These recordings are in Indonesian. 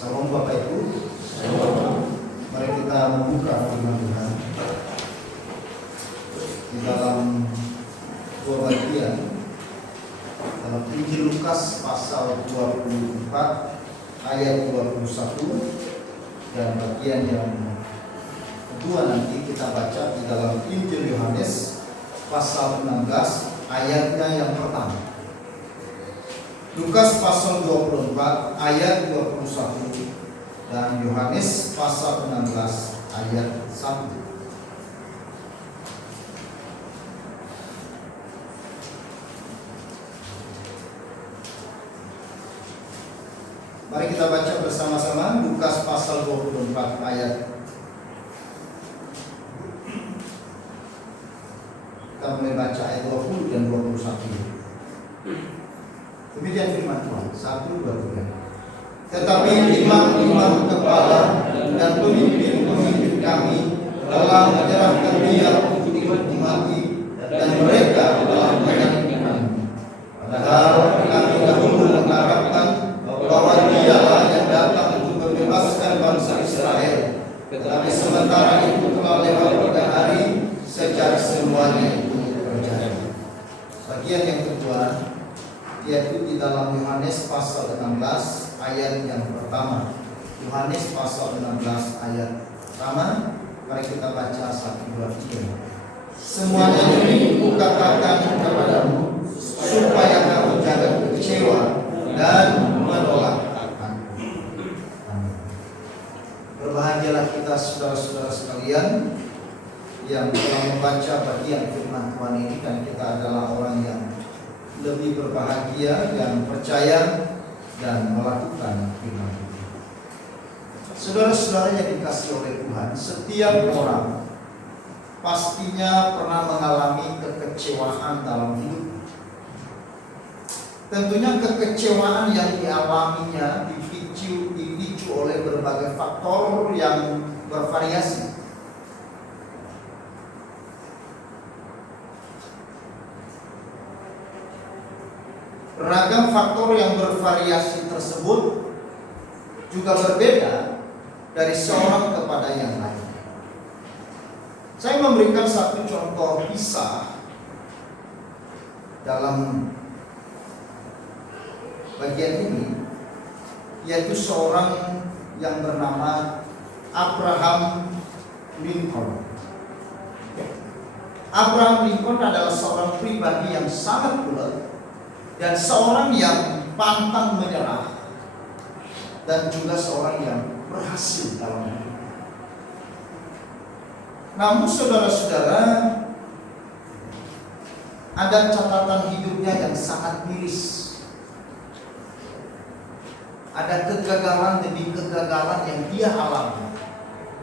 Salam Bapak Ibu. Mari kita membuka firman Tuhan di dalam dua bagian dalam Injil Lukas pasal 24 ayat 21 dan bagian yang kedua nanti kita baca di dalam Injil Yohanes pasal 16 ayatnya yang pertama. Lukas pasal 24 ayat 21 dan Yohanes pasal 16 ayat 1. Mari kita baca bersama-sama Lukas pasal 24 ayat. Kita mulai baca ayat 20 dan 21. Demikian firman Tuhan. 1, 2, 3. Tetapi imam-imam kepala dan pemimpin-pemimpin kami telah menyerahkan dia untuk dihukum dan mereka telah menyalibkan kami. Padahal kami dahulu mengharapkan bahwa dialah yang datang untuk membebaskan bangsa Israel. Tetapi sementara itu telah lewat 3 hari sejak semuanya itu terjadi. Bagian yang kedua yaitu di dalam Yohanes pasal 16 ayat yang pertama. Yohanes pasal 16 ayat pertama. Mari kita baca 1, 2, 3. Semuanya ini kukatakan kepadamu supaya kamu jangan kecewa dan menolak aku. Berbahagialah kita saudara-saudara sekalian yang telah membaca bagian firman Tuhan ini, dan kita adalah orang yang lebih berbahagia yang percaya dan melakukan firman Tuhan. Saudara-saudara yang dikasihi oleh Tuhan, setiap orang pastinya pernah mengalami kekecewaan dalam hidup. Tentunya kekecewaan yang dialaminya dipicu oleh berbagai faktor yang bervariasi. Beragam faktor yang bervariasi tersebut juga berbeda dari seorang kepada yang lain. Saya memberikan satu contoh kisah dalam bagian ini, yaitu seorang yang bernama Abraham Lincoln. Abraham Lincoln adalah seorang pribadi yang sangat ulet dan seorang yang pantang menyerah, dan juga seorang yang berhasil dalam hidup. Namun saudara-saudara, ada catatan hidupnya yang sangat miris. Ada kegagalan demi kegagalan yang dia alami,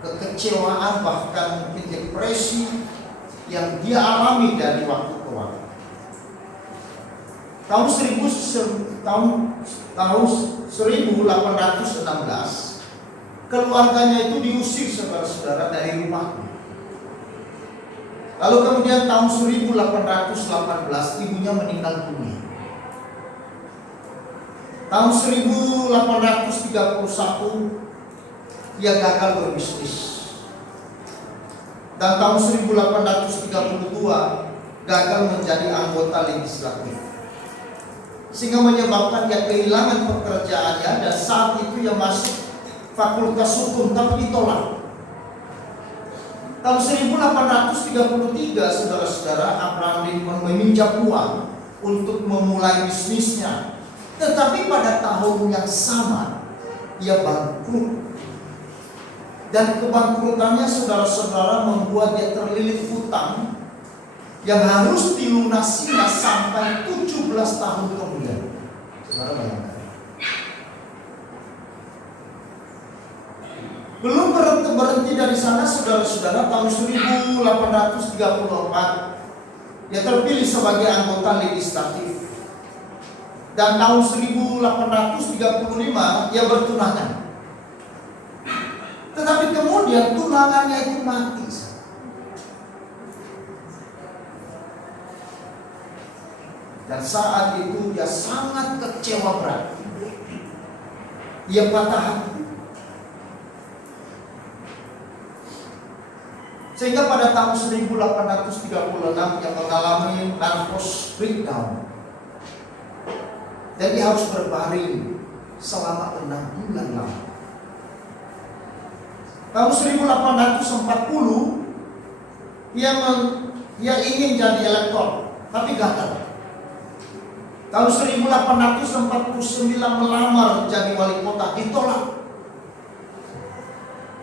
kekecewaan bahkan depresi yang dia alami dari waktu ke waktu. Tahun 1816 keluarganya itu diusir saudara-saudara dari rumahnya. Lalu kemudian tahun 1818 ibunya meninggal dunia. Tahun 1831 ia gagal berbisnis. Dan tahun 1832 gagal menjadi anggota legislatif, sehingga menyebabkan dia kehilangan pekerjaannya, dan saat itu ia masuk fakultas hukum tapi ditolak. Tahun 1833 saudara-saudara, Abraham Lincoln meminjam uang untuk memulai bisnisnya, tetapi pada tahun yang sama ia bangkrut. Dan kebangkrutannya saudara-saudara membuat dia terlilit hutang yang harus dilunasinya sampai 17 tahun kemudian. Saudara bayangkan. Belum berhenti dari sana saudara-saudara, tahun 1834 ia terpilih sebagai anggota legislatif. Dan tahun 1835 ia bertunangan. Tetapi kemudian tunangannya itu mati. Dan saat itu dia sangat kecewa berat. Ia patah hati. Sehingga pada tahun 1836 ia mengalami nervous breakdown. Dan dia harus berbaring selama 6 bulan lama. Tahun 1840 ia ingin jadi elektor, tapi gagal. Tahun 1849 melamar jadi wali kota, ditolak.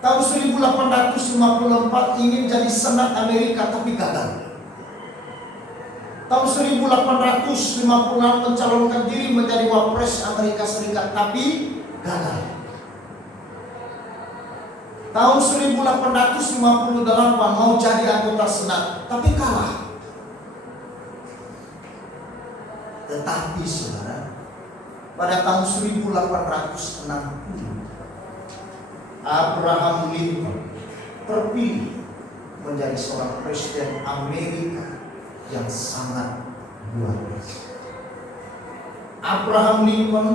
Tahun 1854 ingin jadi senat Amerika, tapi gagal. Tahun 1856 mencalonkan diri menjadi wapres Amerika Serikat, tapi gagal. Tahun 1858 mau jadi anggota senat, tapi kalah. Tetapi saudara, pada tahun 1860 Abraham Lincoln terpilih menjadi seorang presiden Amerika yang sangat luar biasa. Abraham Lincoln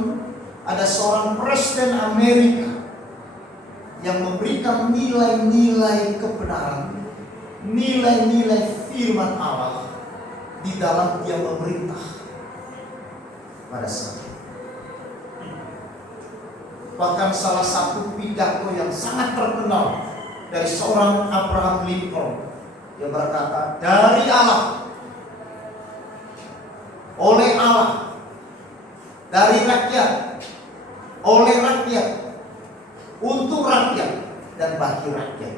ada seorang presiden Amerika yang memberikan nilai-nilai kebenaran, nilai-nilai firman Allah di dalam dia memerintah pada saat itu. Bahkan salah satu pidato yang sangat terkenal dari seorang Abraham Lincoln, dia berkata, dari Allah, oleh Allah, dari rakyat, oleh rakyat, untuk rakyat, dan bagi rakyat.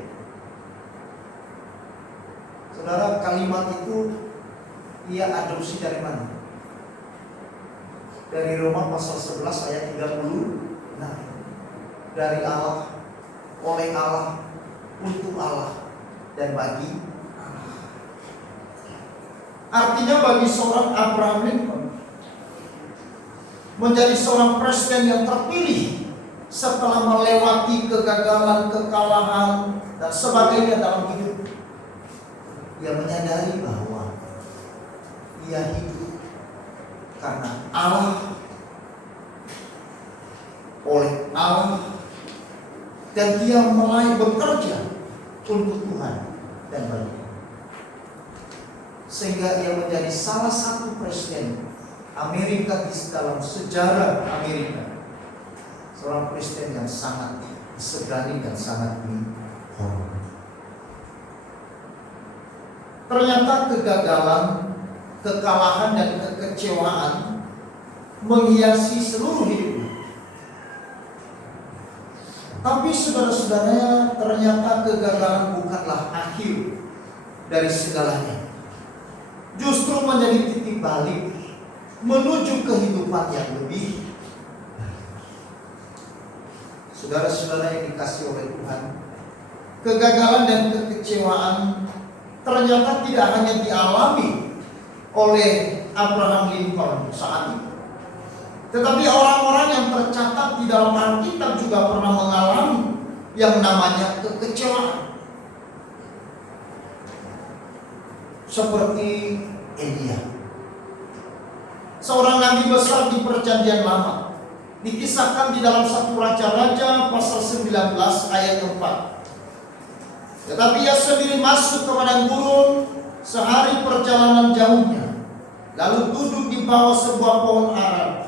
Saudara, kalimat itu ia adopsi dari mana? Dari Roma pasal 11 ayat 30. Nah, dari Allah, oleh Allah, untuk Allah, dan bagi Allah. Artinya bagi seorang Abraham Lincoln menjadi seorang presiden yang terpilih setelah melewati kegagalan, kekalahan, dan sebagainya dalam hidup, ia menyadari bahwa ia hidup karena Allah, oleh Allah, dan dia mulai bekerja untuk Tuhan dan bagi. Sehingga ia menjadi salah satu presiden Amerika di dalam sejarah Amerika, seorang presiden yang sangat disegani dan sangat dihormati. Ternyata kegagalan, kekalahan, dan kekecewaan menghiasi seluruh hidupnya. Tapi saudara-saudara, ternyata kegagalan bukanlah akhir dari segalanya. Justru menjadi titik balik menuju kehidupan yang lebih baik. Saudara-saudara yang dikasihi oleh Tuhan, kegagalan dan kekecewaan ternyata tidak hanya dialami oleh Abraham Lincoln saat itu, tetapi orang-orang yang tercatat di dalam Alkitab juga pernah mengalami yang namanya kekecewaan. Seperti Elia, seorang nabi besar di Perjanjian Lama, dikisahkan di dalam 1 Raja-Raja pasal 19 ayat 4. Tetapi ia sendiri masuk ke padang gurun sehari perjalanan jauhnya, lalu duduk di bawah sebuah pohon ara.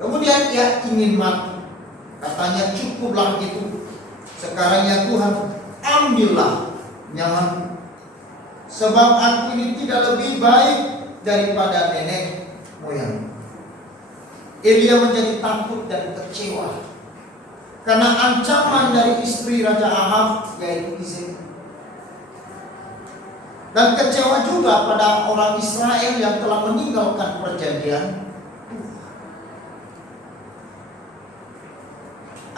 Kemudian ia ingin mati. Katanya, cukuplah itu. Sekarang ya Tuhan, ambillah nyawaku, sebab aku ini tidak lebih baik daripada nenek moyang. Elia menjadi takut dan kecewa karena ancaman dari istri Raja Ahab, yaitu Yezebel. Dan kecewa juga pada orang Israel yang telah meninggalkan perjanjian.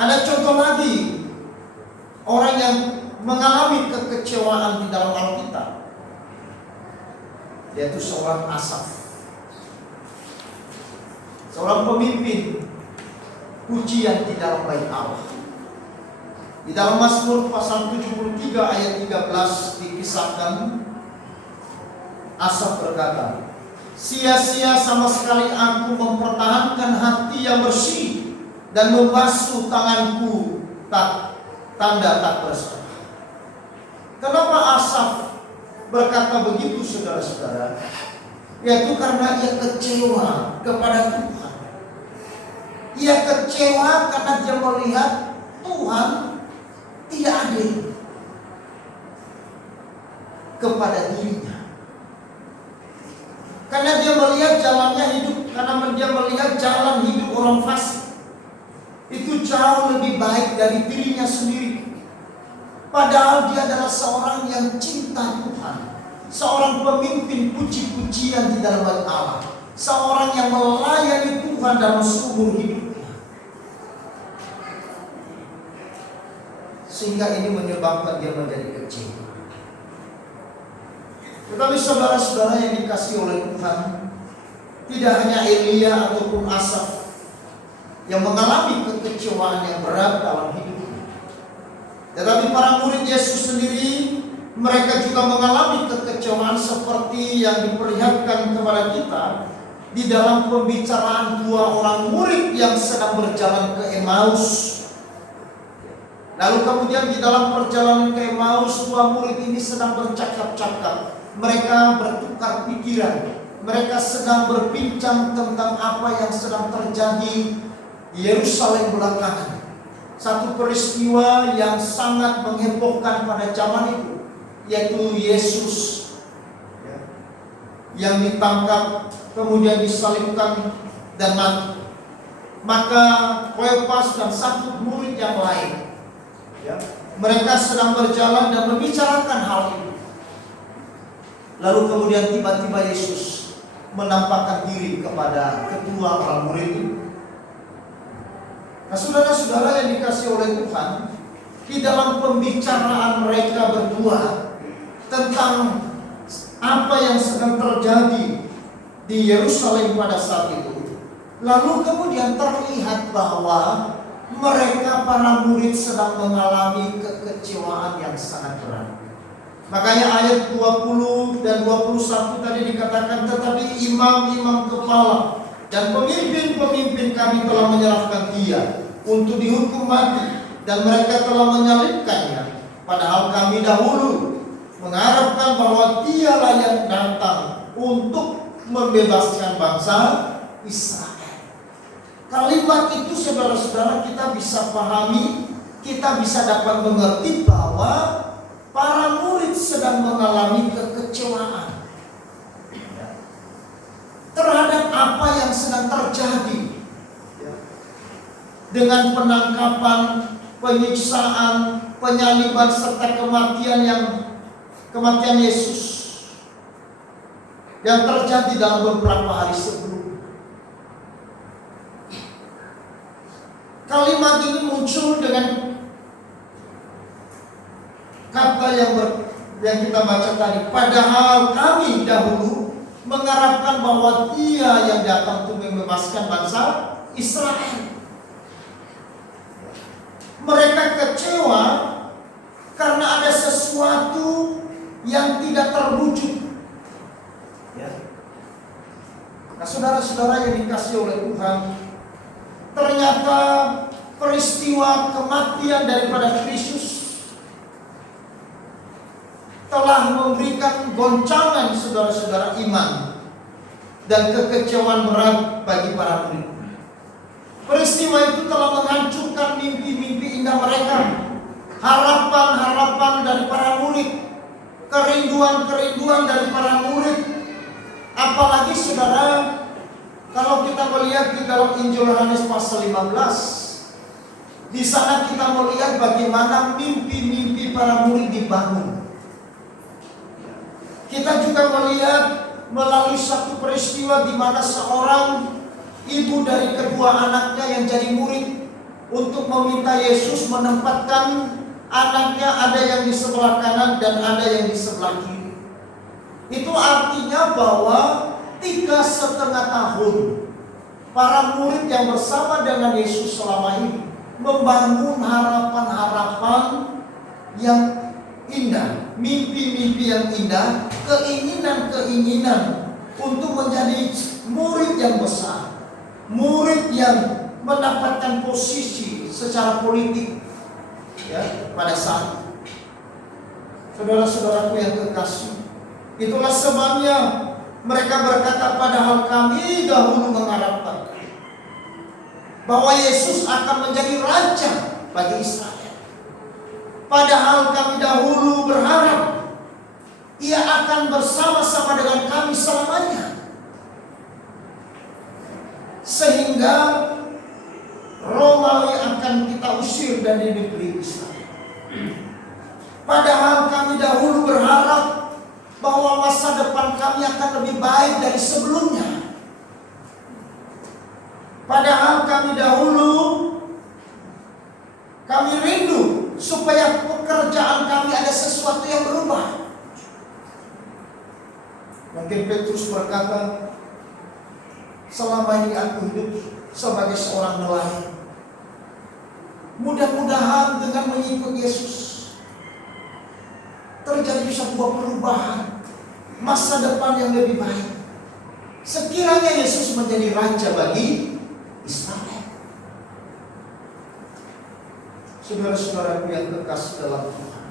Ada contoh lagi orang yang mengalami kekecewaan di dalam Alkitab, yaitu seorang Asaf, seorang pemimpin pujian di dalam bait Allah. Di dalam Mazmur pasal 73 ayat 13 dikisahkan, Asaf berkata, sia-sia sama sekali aku mempertahankan hati yang bersih dan membasuh tanganku tanda tak bersalah. Kenapa Asaf berkata begitu, saudara-saudara? Yaitu karena ia kecewa kepada Tuhan. Ia kecewa karena dia melihat Tuhan tidak adil kepada dirinya. Karena dia melihat jalannya hidup, karena dia melihat jalan hidup orang fasik itu jauh lebih baik dari dirinya sendiri. Padahal dia adalah seorang yang cinta Tuhan, seorang pemimpin puji-pujian di dalam hati Allah, seorang yang melayani Tuhan dalam seumur hidupnya. Sehingga ini menyebabkan dia menjadi kecewa. Tetapi saudara-saudara yang dikasihi oleh Tuhan, tidak hanya Elia ataupun Asaf yang mengalami kekecewaan yang berat dalam hidupnya, tetapi para murid Yesus sendiri, mereka juga mengalami kekecewaan seperti yang diperlihatkan kepada kita di dalam pembicaraan dua orang murid yang sedang berjalan ke Emmaus. Lalu kemudian di dalam perjalanan ke Emmaus, dua murid ini sedang bercakap-cakap. Mereka bertukar pikiran. Mereka sedang berbincang tentang apa yang sedang terjadi di Yerusalem belakangan. Satu peristiwa yang sangat menghebohkan pada zaman itu, yaitu Yesus yang ditangkap, kemudian disalibkan dan mati. Maka Kleopas dan satu murid yang lain, mereka sedang berjalan dan membicarakan hal itu. Lalu kemudian tiba-tiba Yesus menampakkan diri kepada kedua orang murid itu. Nah, saudara-saudara yang dikasihi oleh Tuhan, di dalam pembicaraan mereka berdua tentang apa yang sedang terjadi di Yerusalem pada saat itu, lalu kemudian terlihat bahwa mereka para murid sedang mengalami kekecewaan yang sangat berat. Makanya ayat 20 dan 21 tadi dikatakan, tetapi imam-imam kepala dan pemimpin-pemimpin kami telah menyerahkan dia untuk dihukum mati, dan mereka telah menyalibkannya. Padahal kami dahulu mengharapkan bahwa dialah yang datang untuk membebaskan bangsa Israel. Kalimat itu saudara-saudara kita bisa pahami, kita bisa dapat mengerti bahwa para murid sedang mengalami kekecewaan terhadap apa yang sedang terjadi dengan penangkapan, penyiksaan, penyaliban serta kematian Yesus yang terjadi dalam beberapa hari sebelum. Kalimat ini muncul dengan kata yang kita baca tadi, padahal kami dahulu mengharapkan bahwa dia yang datang untuk membebaskan bangsa Israel. Mereka kecewa karena ada sesuatu yang tidak terwujud. Nah, saudara-saudara yang dikasihi oleh Tuhan, ternyata peristiwa kematian daripada Kristus telah memberikan goncangan saudara-saudara iman dan kekecewaan berat bagi para murid. Peristiwa itu telah menghancurkan mimpi-mimpi indah mereka, harapan-harapan dari para murid, kerinduan-kerinduan dari para murid. Apalagi saudara, kalau kita melihat di dalam Injil Yohanes pasal 15, di sana kita melihat bagaimana mimpi-mimpi para murid dibangun. Kita juga melihat melalui satu peristiwa di mana seorang ibu dari kedua anaknya yang jadi murid untuk meminta Yesus menempatkan anaknya ada yang di sebelah kanan dan ada yang di sebelah kiri. Itu artinya bahwa 3,5 tahun para murid yang bersama dengan Yesus selama ini membangun harapan-harapan yang indah, mimpi-mimpi yang indah, keinginan-keinginan untuk menjadi murid yang besar, murid yang mendapatkan posisi secara politik pada saat itu. Saudara-saudaraku yang kekasih, itulah sebabnya mereka berkata, padahal kami dahulu mengharapkan bahwa Yesus akan menjadi raja bagi Israel. Padahal kami dahulu berharap Ia akan bersama-sama dengan kami selamanya, sehingga Romawi akan kita usir dari negeri Israel. Padahal kami dahulu berharap bahwa masa depan kami akan lebih baik dari sebelumnya. Padahal kami dahulu rindu supaya pekerjaan kami ada sesuatu yang berubah. Mungkin Petrus berkata, selama ini aku hidup sebagai seorang nelayan. Mudah-mudahan dengan mengikut Yesus terjadi sebuah perubahan, masa depan yang lebih baik. Sekiranya Yesus menjadi raja bagi Israel. Saudara-saudaraku yang kekasih dalam Tuhan,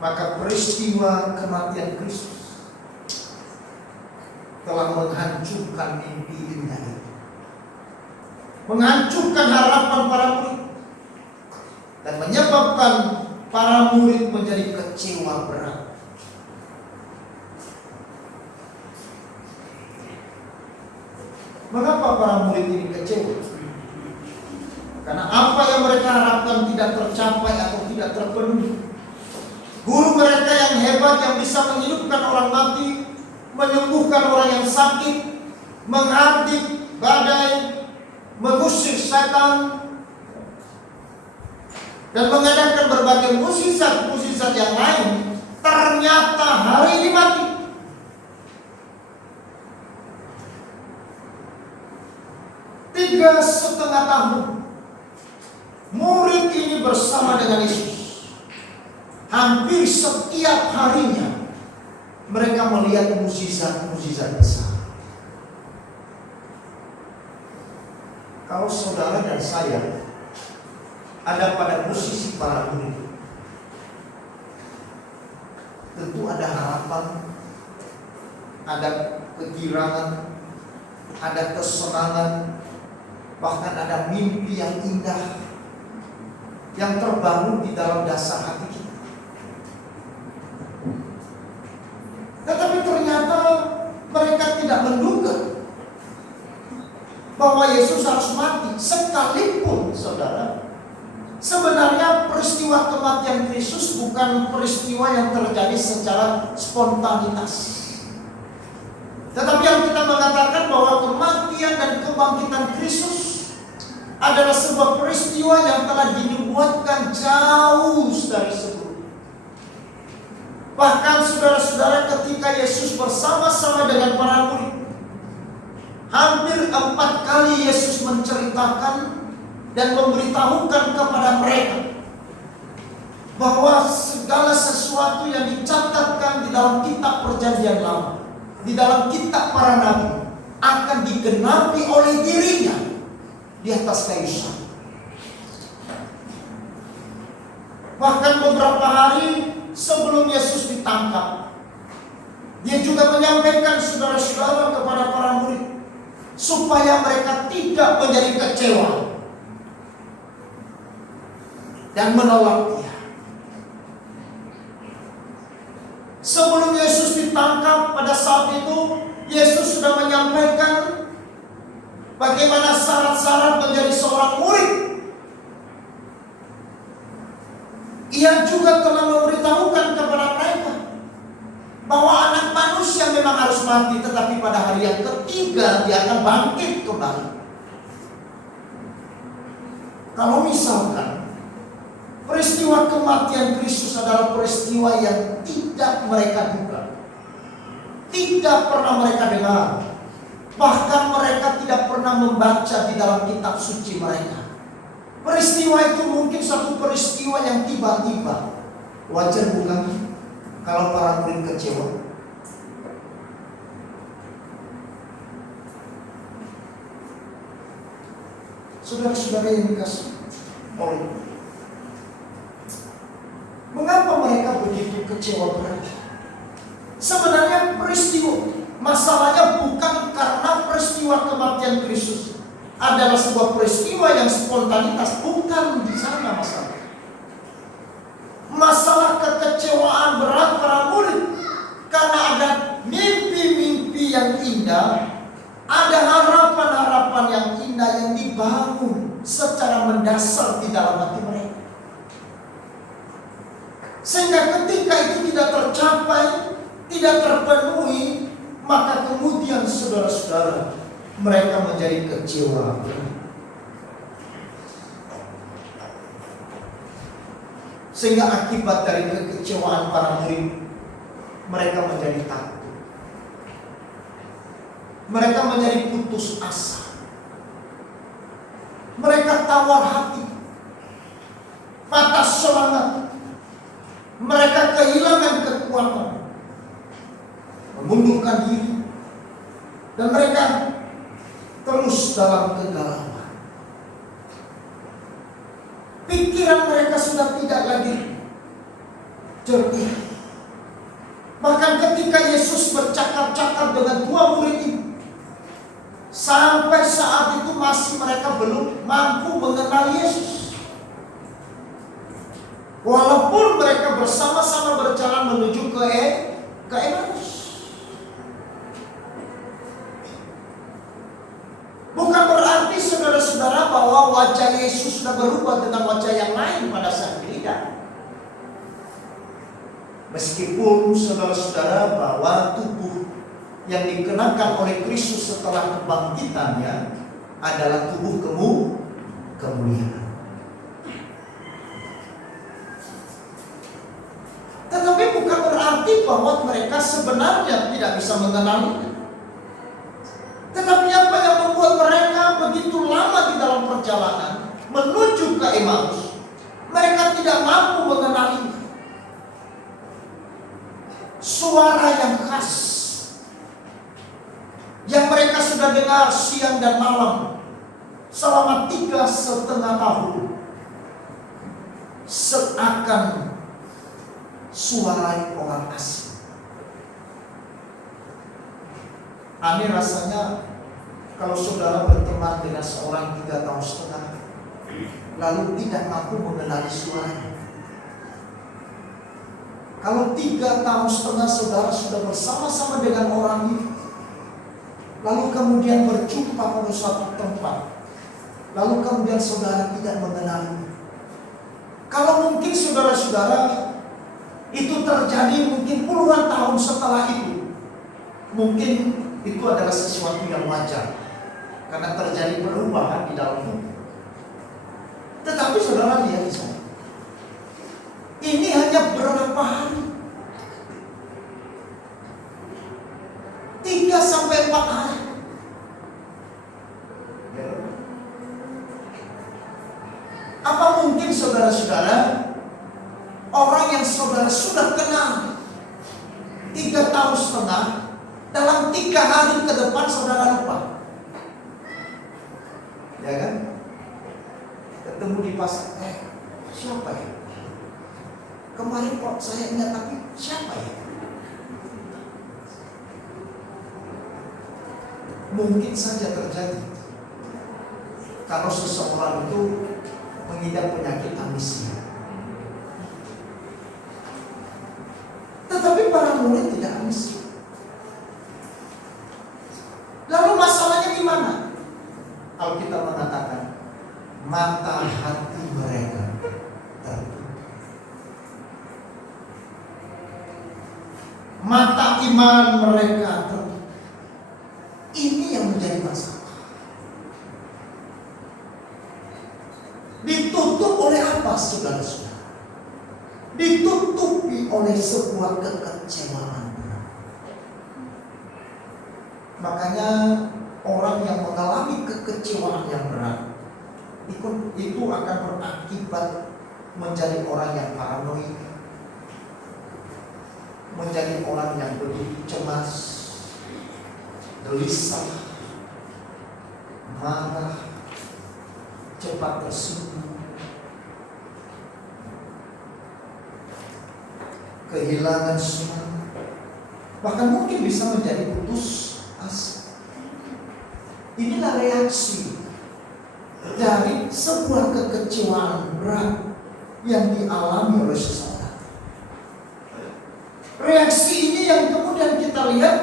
maka peristiwa kematian Kristus telah menghancurkan mimpi indah itu, menghancurkan harapan para murid, dan menyebabkan para murid menjadi kecewa berat. Mengapa para murid ini kecewa? Karena apa yang mereka harapkan tidak tercapai atau tidak terpenuhi. Guru mereka yang hebat, yang bisa menghidupkan orang mati, menyembuhkan orang yang sakit, menghardik badai, mengusir setan, dan mengadakan berbagai mukjizat-mukjizat yang lain, ternyata hari ini mati. 3,5 tahun murid ini bersama dengan Yesus. Hampir setiap harinya mereka melihat mukjizat-mukjizat besar. Kalau saudara dan saya ada pada posisi para murid, tentu ada harapan, ada kegirangan, ada kesenangan, bahkan ada mimpi yang indah yang terbangun di dalam dasar hati kita. Tetapi ternyata mereka tidak menduga bahwa Yesus harus mati. Sekalipun saudara, sebenarnya peristiwa kematian Kristus bukan peristiwa yang terjadi secara spontanitas. Tetapi yang kita mengatakan bahwa kematian dan kebangkitan Kristus adalah sebuah peristiwa yang telah dinubuatkan jauh dari sebelum. Bahkan saudara-saudara, ketika Yesus bersama-sama dengan para murid, hampir 4 kali Yesus menceritakan dan memberitahukan kepada mereka bahwa segala sesuatu yang dicatatkan di dalam kitab perjanjian lama, di dalam kitab para nabi, akan digenapi oleh dirinya di atas kayu salib. Bahkan beberapa hari sebelum Yesus ditangkap, dia juga menyampaikan saudara-saudara kepada para murid supaya mereka tidak menjadi kecewa dan menolak dia. Sebelum Yesus ditangkap, pada saat itu Yesus sudah menyampaikan bagaimana syarat-syarat menjadi seorang murid. Ia juga telah memberitahukan kepada mereka bahwa anak manusia memang harus mati, tetapi pada hari yang ketiga dia akan bangkit kembali. Kalau misalkan peristiwa kematian Kristus adalah peristiwa yang tidak mereka duga, tidak pernah mereka dengar, bahkan mereka tidak pernah membaca di dalam kitab suci mereka, peristiwa itu mungkin satu peristiwa yang tiba-tiba. Wajar bukan kalau para murid kecewa? Saudara-saudara yang dikasihi oleh Mengapa mereka begitu kecewa berat? Sebenarnya masalahnya bukan karena peristiwa kematian Kristus. Adalah sebuah peristiwa yang spontanitas, bukan di sana masalah. Masalah kekecewaan berat para murid karena ada mimpi-mimpi yang indah, ada harapan-harapan yang indah yang dibangun secara mendasar di dalam hati mereka. Sehingga ketika itu tidak tercapai, tidak terpenuhi, maka kemudian saudara-saudara, mereka menjadi kecewa. Sehingga akibat dari kekecewaan para murid, mereka menjadi takut. Mereka menjadi putus asa. Mereka tawar hati, patah semangat. Mereka kehilangan kekuatan, memundurkan diri, dan mereka terus dalam kegalauan. Pikiran mereka sudah tidak lagi jernih. Bahkan ketika Yesus bercakap-cakap dengan dua murid itu, sampai saat itu masih mereka belum mampu mengenal Yesus. Walaupun mereka bersama-sama berjalan menuju ke Emmaus. Bukan berarti saudara-saudara bahwa wajah Yesus sudah berubah dengan wajah yang lain pada saat ini. Meskipun saudara-saudara bahwa tubuh yang dikenakan oleh Kristus setelah kebangkitannya adalah tubuh kemuliaan. Tetapi bukan berarti bahwa mereka sebenarnya tidak bisa mengenalinya. Tetapi apa yang membuat mereka begitu lama di dalam perjalanan menuju ke Emmaus, mereka tidak mampu mengenalinya. Suara yang khas yang mereka sudah dengar siang dan malam selama 3,5 tahun, seakan suara orang asing. Aneh rasanya kalau saudara berteman dengan seorang 3,5 tahun lalu tidak mampu mengenali suaranya. Kalau 3,5 tahun saudara sudah bersama-sama dengan orang itu, lalu kemudian berjumpa pada suatu tempat, lalu kemudian saudara tidak mengenalinya. Kalau mungkin saudara-saudara itu terjadi mungkin puluhan tahun setelah itu, mungkin itu adalah sesuatu yang wajar karena terjadi perubahan di dalam tubuh. Tetapi saudara lihat di sana, ini hanya berapa hari, 3-4 hari. Apa mungkin saudara-saudara, orang yang saudara sudah kenal 3,5 tahun, dalam 3 hari ke depan saudara lupa? Ya kan? Ketemu di pasar, siapa ya? Kemarin kok saya ingat, tapi siapa ya? Mungkin saja terjadi kalau seseorang itu mengidap penyakit amnesia. Tetapi para murid tidak amnesia. Lalu masalahnya di mana? Alkitab mengatakan mata hati mereka tertutup. Mata iman mereka tertutup. Ini yang menjadi masalah. Ditutup oleh apa, saudara-saudara? Ditutupi oleh sebuah kekecewaan. Makanya orang yang mengalami kekecewaan yang berat itu akan berakibat menjadi orang yang paranoid, menjadi orang yang begitu cemas, gelisah, marah, cepat tersinggung. kehilangan semangat, bahkan mungkin bisa menjadi putus asa. Inilah reaksi dari sebuah kekecewaan berat yang dialami oleh seseorang. Reaksi ini yang kemudian kita lihat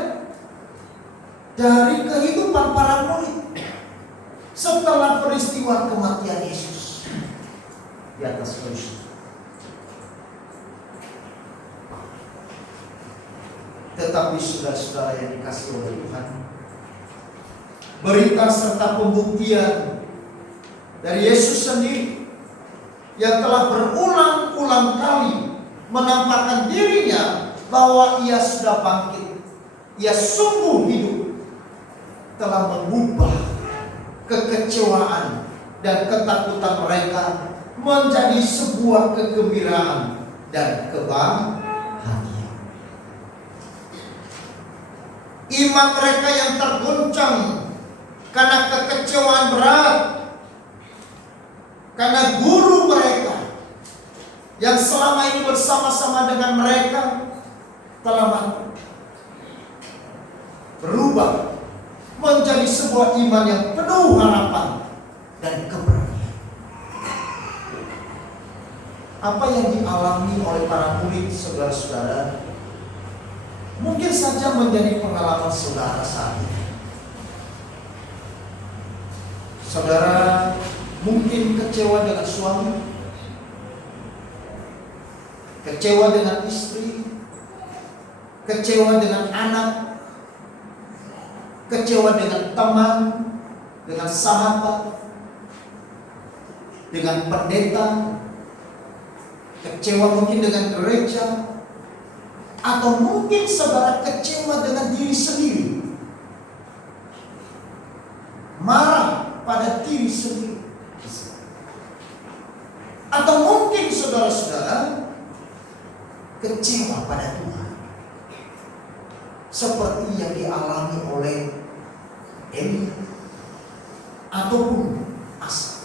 dari kehidupan para murid setelah peristiwa kematian Yesus di atas kayu salib. Tetapi saudara-saudara yang dikasihi oleh Tuhan, berita serta pembuktian dari Yesus sendiri yang telah berulang-ulang kali menampakkan dirinya bahwa ia sudah bangkit, ia sungguh hidup, telah mengubah kekecewaan dan ketakutan mereka menjadi sebuah kegembiraan dan kebahagiaan. Iman mereka yang terguncang karena kekecewaan berat, karena guru mereka yang selama ini bersama-sama dengan mereka telah mati, berubah menjadi sebuah iman yang penuh harapan dan keberanian. Apa yang dialami oleh para murid, saudara-saudara, mungkin saja menjadi pengalaman saudara saat ini. Saudara mungkin kecewa dengan suami, kecewa dengan istri, kecewa dengan anak, kecewa dengan teman, dengan sahabat, dengan pendeta, kecewa mungkin dengan gereja, atau mungkin saudara kecewa dengan diri sendiri, marah pada diri sendiri, atau mungkin saudara-saudara kecewa pada Tuhan, seperti yang dialami oleh Eli ataupun Asa.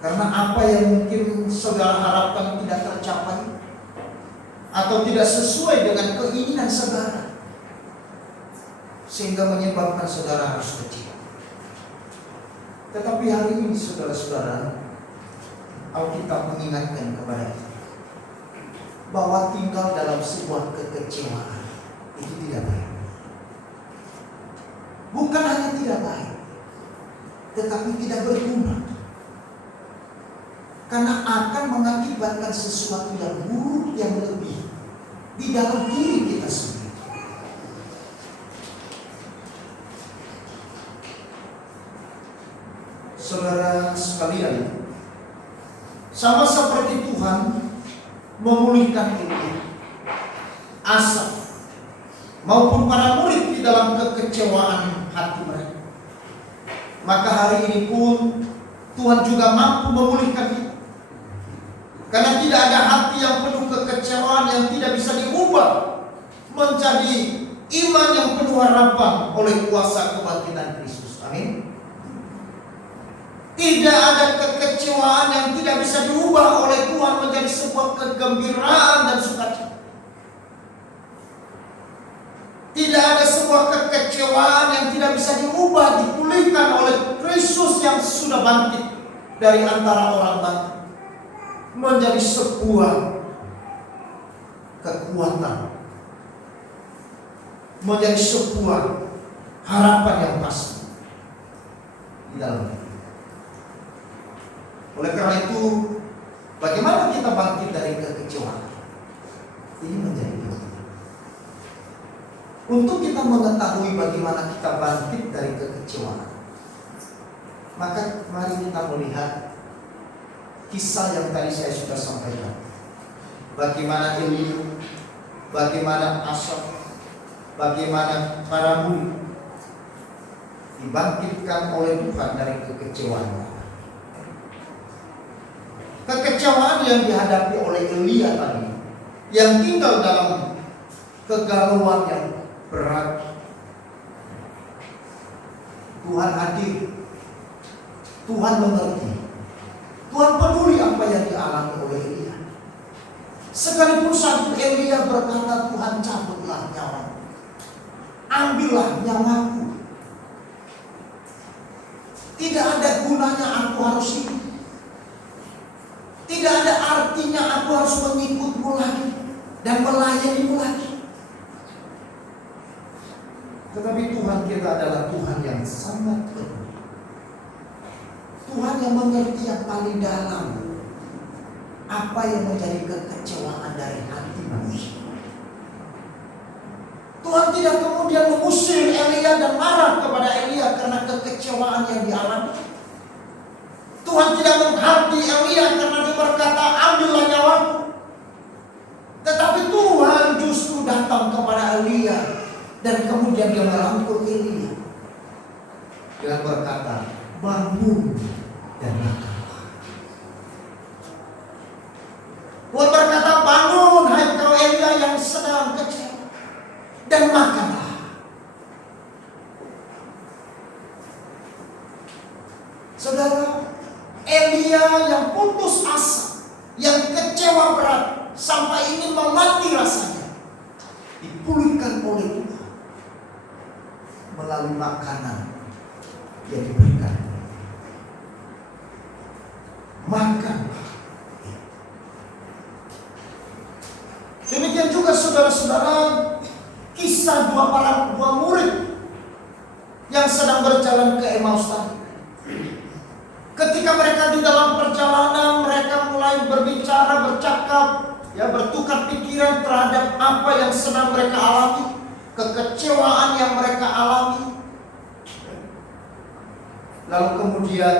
Karena apa yang mungkin saudara harapkan tidak tercapai atau tidak sesuai dengan keinginan saudara, sehingga menyebabkan saudara harus kecewa. Tetapi hari ini saudara-saudara, Alkitab mengingatkan kepada kita bahwa tinggal dalam sebuah kekecewaan itu tidak baik. Bukan hanya tidak baik, tetapi tidak berguna. Karena akan mengakibatkan sesuatu yang buruk yang lebih di dalam diri kita sendiri. Saudara sekalian, sama seperti Tuhan memulihkan Elia, Asaf, maupun para murid di dalam kekecewaan hati mereka, maka hari ini pun Tuhan juga mampu memulihkan kita. Karena tidak ada hati yang penuh kekecewaan yang tidak bisa diubah menjadi iman yang penuh harapan oleh kuasa kebangkitan Kristus. Amin. Tidak ada kekecewaan yang tidak bisa diubah oleh Tuhan menjadi sebuah kegembiraan dan sukacita. Tidak ada sebuah kekecewaan yang tidak bisa diubah, dipulihkan oleh Kristus yang sudah bangkit dari antara orang mati, menjadi sebuah kekuatan, menjadi sebuah harapan yang pasti di dalam hidup. Oleh karena itu, bagaimana kita bangkit dari kekecewaan? Ini menjadi penting. Untuk kita mengetahui bagaimana kita bangkit dari kekecewaan, maka mari kita melihat kisah yang tadi saya sudah sampaikan. Bagaimana Elia, bagaimana Asaf, bagaimana para murid dibangkitkan oleh Tuhan dari kekecewaan. Kekecewaan yang dihadapi oleh Elia tadi, yang tinggal dalam kegalauan yang berat, Tuhan hadir Tuhan mengerti. Tuhan peduli apa yang dialami oleh Elia. Sekalipun saat Elia berkata, Tuhan cabutlah nyawaku, ambillah nyawaku. Tidak ada gunanya aku harus hidup. Tidak ada artinya aku harus mengikutmu lagi dan melayanimu lagi. Tetapi Tuhan kita adalah Tuhan yang sangat peduli. Tuhan yang mengerti yang paling dalam apa yang menjadi kekecewaan dari hati manusia. Tuhan tidak kemudian mengusir Elia dan marah kepada Elia karena kekecewaan yang dialami. Tuhan tidak menghati Elia karena dia berkata, ambillah nyawaku. Tetapi Tuhan justru datang kepada Elia dan kemudian dia merangkul Elia dengan berkata, bangun dan makanlah. Tuhan berkata, bangun hai kau Elia yang sedang kecewa, dan makanlah. Saudara, Elia yang putus asa, yang kecewa berat sampai ingin mati rasanya, dipulihkan oleh Tuhan melalui makanan yang diberikan. Makanlah. Demikian juga saudara-saudara, kisah dua murid yang sedang berjalan ke Emmaus tadi. Ketika mereka di dalam perjalanan, mereka mulai berbicara, bercakap, bertukar pikiran terhadap apa yang sedang mereka alami, kekecewaan yang mereka alami. Lalu kemudian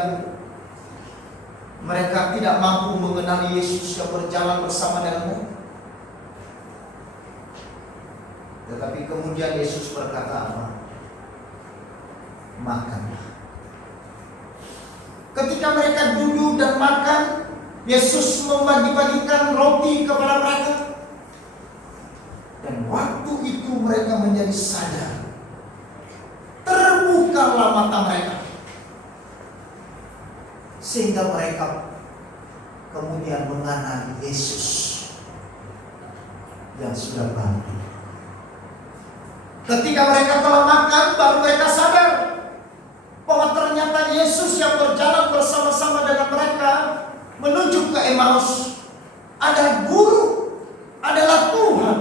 mereka tidak mampu mengenali Yesus yang berjalan bersama dengan mereka. Tetapi kemudian Yesus berkata apa? Makanlah. Ketika mereka duduk dan makan, Yesus membagi-bagikan roti kepada mereka. Dan waktu itu mereka menjadi sadar. Terbukalah mata mereka. Sehingga mereka kemudian mengenali Yesus yang sudah bangkit. Ketika mereka telah makan, baru mereka sadar bahwa ternyata Yesus yang berjalan bersama-sama dengan mereka menuju ke Emmaus adalah guru, adalah Tuhan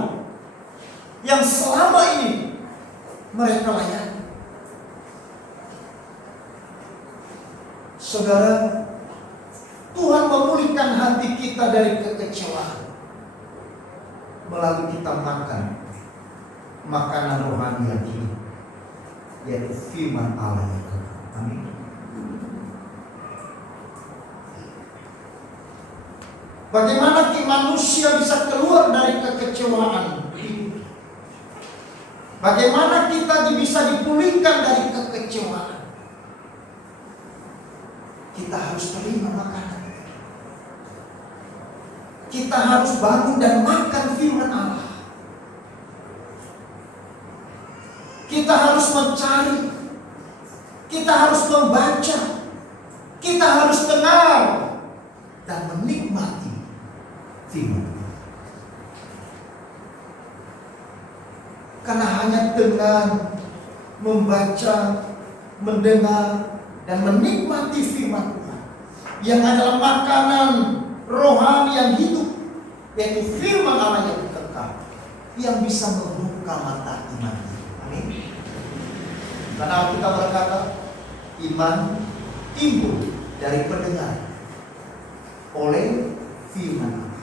yang selama ini mereka layani. Saudara, Tuhan memulihkan hati kita dari kekecewaan melalui kita makan makanan rohani yang hidup, yaitu firman Allah yang hidup. Amin. Bagaimana manusia bisa keluar dari kekecewaan hidup? Bagaimana kita bisa dipulihkan dari kekecewaan? Kita harus terima makanan. Kita harus bangun dan makan firman Allah. Kita harus mencari. Kita harus membaca. Kita harus dengar dan menikmati firman. Karena hanya dengan membaca, mendengar, dan menikmati firman Tuhan yang adalah makanan rohani yang hidup, yaitu firman Allah yang kekal, yang bisa membuka mata iman. Amin. Karena kita berkata, iman timbul dari pendengar oleh firman Allah.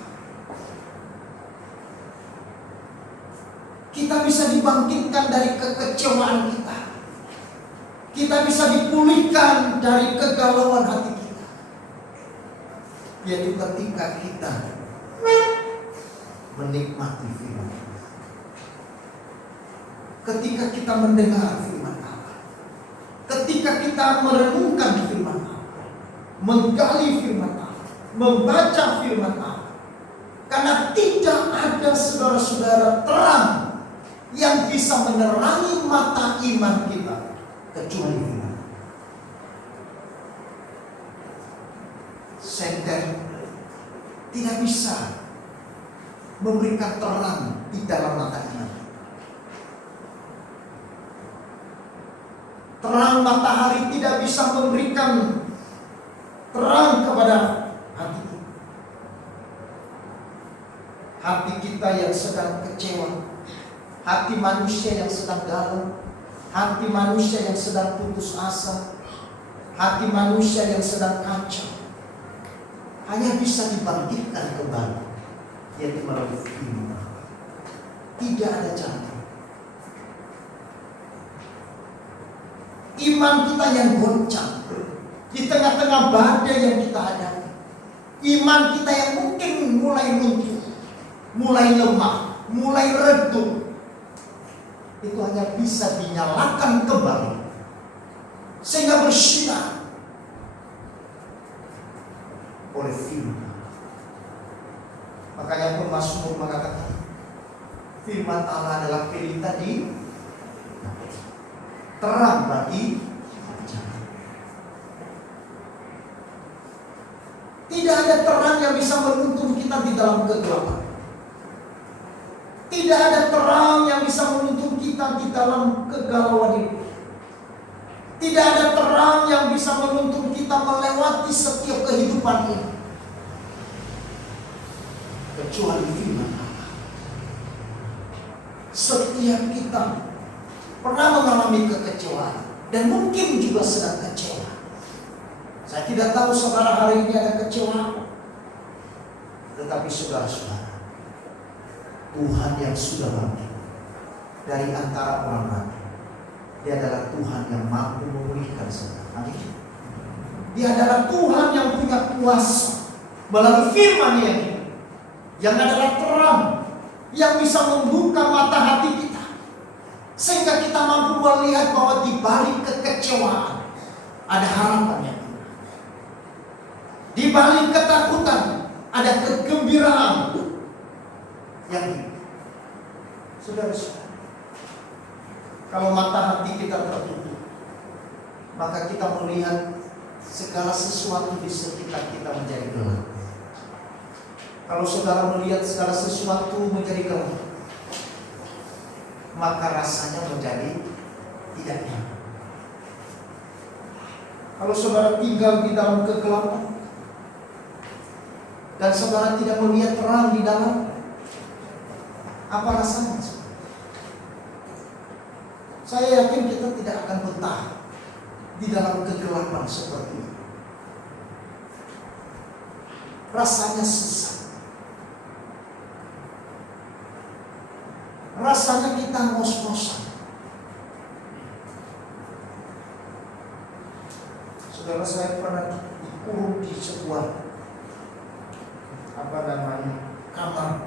Kita bisa dibangkitkan dari kekecewaan kita. Kita bisa dipulihkan dari kegalauan hati kita, yaitu ketika kita menikmati firman Allah. Ketika kita mendengar firman Allah. Ketika kita merenungkan firman Allah, menggali firman Allah, membaca firman Allah. Karena tidak ada saudara-saudara terang yang bisa menerangi mata iman kita kecuali firman. tidak bisa memberikan terang di dalam mata iman. Terang matahari tidak bisa memberikan terang kepada hati kita. Hati kita yang sedang kecewa, hati manusia yang sedang galau, hati manusia yang sedang putus asa, hati manusia yang sedang kacau, hanya bisa dibangkitkan kembali, yaitu melalui firman. Tidak ada cara. Iman kita yang goncang di tengah-tengah badai yang kita hadapi, iman kita yang mungkin mulai luntur, mulai lemah, mulai redup, itu hanya bisa dinyalakan kembali sehingga bersinar oleh firman. Makanya pemazmur mengatakan firman Allah adalah pelita di terang bagi jalan. Tidak ada terang yang bisa menuntun kita di dalam kegelapan. Tidak ada terang yang bisa menuntun kita di dalam kegalauan ini. Tidak ada terang yang bisa menuntun kita melewati setiap kehidupan ini, kecuali firman Allah. Setiap kita pernah mengalami kekecewaan dan mungkin juga sedang kecewa. Saya tidak tahu saudara hari ini ada kecewa, tetapi saudara-saudara, Tuhan yang sudah bangkit dari antara orang mati, Dia adalah Tuhan yang mampu memulihkan saudara. Amin. Dia adalah Tuhan yang punya kuasa melalui firman yang adalah terang yang bisa membuka mata hati kita, sehingga kita mampu melihat bahwa di balik kekecewaan ada harapannya. Di balik ketakutan ada kegembiraan yang saudara-saudara. Kalau mata hati kita tertutup, maka kita melihat segala sesuatu di sekitar kita menjadi gelap. Kalau saudara melihat segala sesuatu menjadi gelap, maka rasanya menjadi tidak nyaman. Kalau saudara tinggal di dalam kegelapan dan saudara tidak melihat terang di dalam, apa rasanya? Saya yakin kita tidak akan betah di dalam kegelapan seperti ini. Rasanya sesak. Rasanya kita ngos-ngosan. Saudara, saya pernah dikurung di sebuah kamar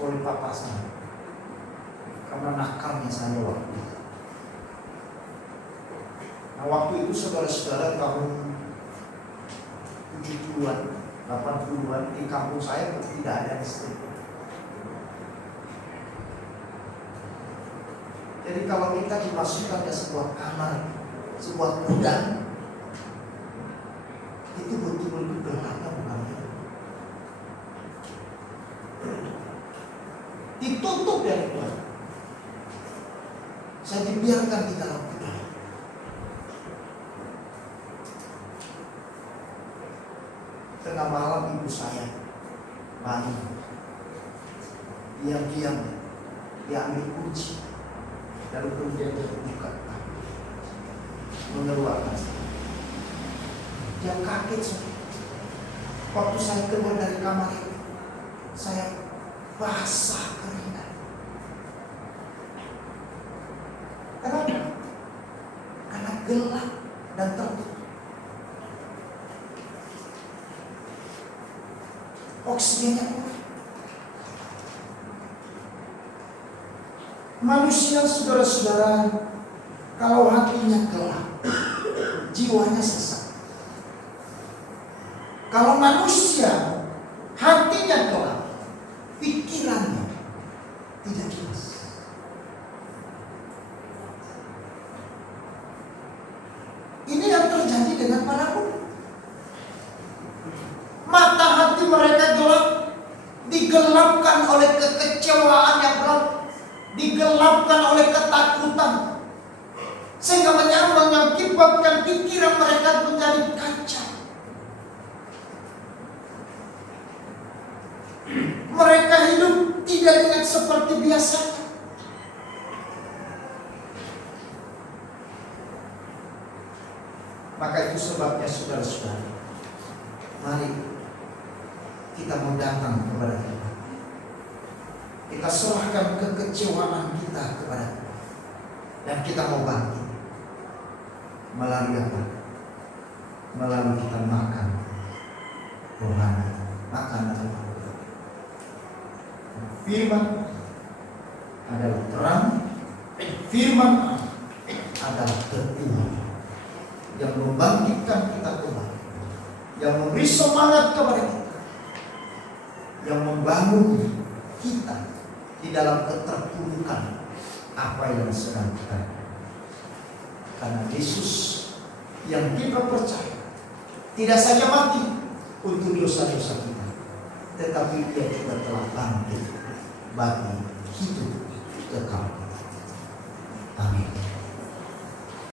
oleh papa saya, karena nakalnya saya waktu itu. Nah, waktu itu saudara-saudara tahun 70-an, 80-an di kampung saya tidak ada listrik. Jadi kalau kita dimasukkan ke sebuah kamar, sebuah gudang, itu betul-betul gelapnya bukan. Ditutup dari luar. Saya dibiarkan di dalam gudang. Tengah malam ibu saya bangun, diam-diam dia ambil kunci, lalu kemudian dia buka, mengeluarkan. Dia kaget. Waktu saya keluar dari kamar itu, saya basah keringat. Kenapa? Karena gelap dan tertutup. Oksigennya kurang. Manusia, saudara-saudara, kalau hatinya gelap, jiwanya sesak. Kalau manusia hatinya gelap, pikirannya tidak jelas. Ini yang terjadi dengan para murid. Mata hati mereka digelapkan oleh ketakutan, sehingga mengakibatkan pikiran mereka menjadi kacau. Mereka hidup tidak ingat seperti biasanya. Maka itu sebabnya saudara-saudara, mari kita mau datang kepada Tuhan. Kita serahkan kekecewaan kita kepada Tuhan. Dan kita mau bangkit. Melalui apa? Melalui kita makan rohani, makan Allah. Firman adalah terang, firman adalah teguh yang membangkitkan kita kembali, yang memberi semangat kepada kita, yang membangun kita di dalam keterpurukan apa yang sedang kita. Karena Yesus yang kita percaya tidak saja mati untuk dosa-dosa kita, tetapi Dia juga telah bangkit bagi hidup kekal. Amin.